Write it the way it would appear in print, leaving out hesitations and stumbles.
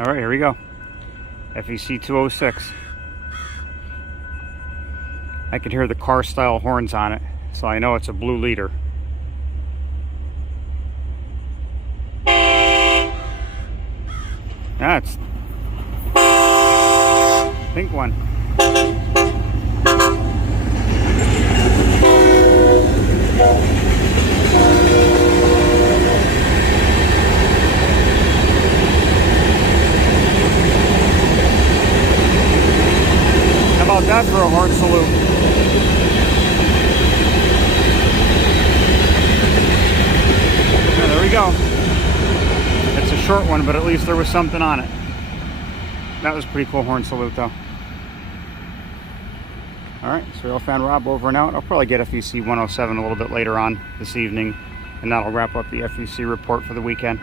All right, here we go. FEC-436. I can hear the car style horns on it, so I know it's a blue leader. That's pink one. How about that for a horn salute? Yeah, there we go. It's a short one, but at least there was something on it. That was a pretty cool horn salute though. Alright, so Rail Fan Rob over and out. I'll probably get FEC 107 a little bit later on this evening, and that'll wrap up the FEC report for the weekend.